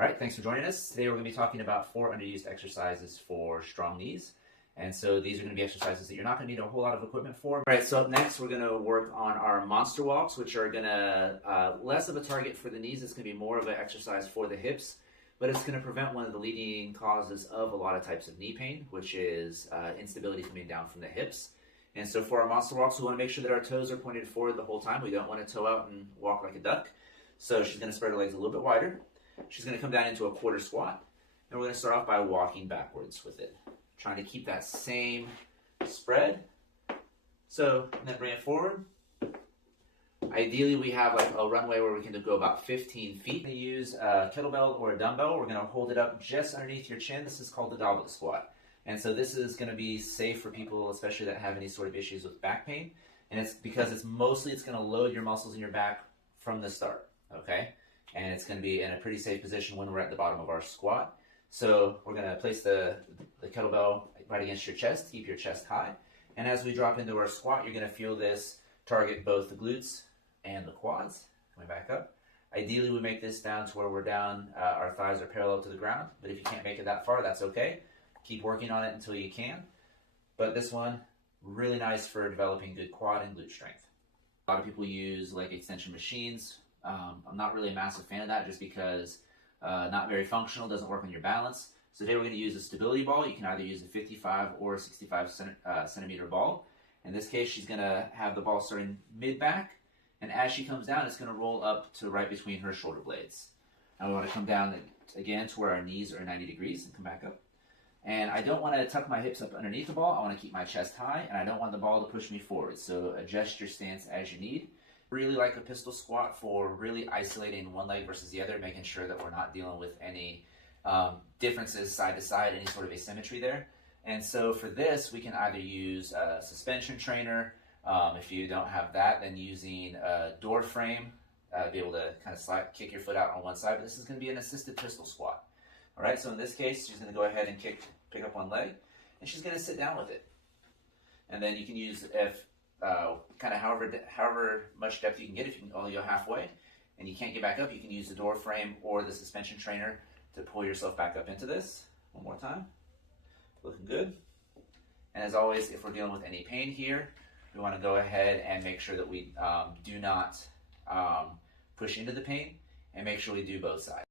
All right, thanks for joining us. Today we're going to be talking about 4 underused exercises for strong knees. And so these are going to be exercises that you're not going to need a whole lot of equipment for. All right, so up next we're going to work on our monster walks, which are going to, less of a target for the knees. It's going to be more of an exercise for the hips, but it's going to prevent one of the leading causes of a lot of types of knee pain, which is instability coming down from the hips. And so for our monster walks, we want to make sure that our toes are pointed forward the whole time. We don't want to toe out and walk like a duck. So she's going to spread her legs a little bit wider. She's going to come down into a quarter squat, and we're going to start off by walking backwards with it, trying to keep that same spread. So, and then bring it forward. Ideally, we have like a runway where we can go about 15 feet. We use a kettlebell or a dumbbell. We're going to hold it up just underneath your chin. This is called the goblet squat. And so this is going to be safe for people, especially that have any sort of issues with back pain. And it's because it's going to load your muscles in your back from the start, okay? And it's going to be in a pretty safe position when we're at the bottom of our squat. So we're going to place the kettlebell right against your chest, keep your chest high. And as we drop into our squat, you're going to feel this target both the glutes and the quads. Coming back up. Ideally, we make this down to where we're down, our thighs are parallel to the ground. But if you can't make it that far, that's okay. Keep working on it until you can. But this one, really nice for developing good quad and glute strength. A lot of people use leg extension machines. I'm not really a massive fan of that just because not very functional, doesn't work on your balance. So today we're going to use a stability ball. You can either use a 55 or a 65 centimeter ball. In this case, she's going to have the ball starting mid-back, and as she comes down, it's going to roll up to right between her shoulder blades. Now we want to come down again to where our knees are 90 degrees and come back up. And I don't want to tuck my hips up underneath the ball. I want to keep my chest high, and I don't want the ball to push me forward. So adjust your stance as you need. Really like a pistol squat for really isolating one leg versus the other, making sure that we're not dealing with any differences side to side, any sort of asymmetry there. And so for this, we can either use a suspension trainer. If you don't have that, then using a door frame, be able to kind of kick your foot out on one side. But this is going to be an assisted pistol squat. All right, so in this case, she's going to go ahead and pick up one leg, and she's going to sit down with it. And then you can use, kind of however much depth you can get. If you can only go halfway and you can't get back up, you can use the door frame or the suspension trainer to pull yourself back up into this. One more time. Looking good. And as always, if we're dealing with any pain here, we want to go ahead and make sure that we do not push into the pain, and make sure we do both sides.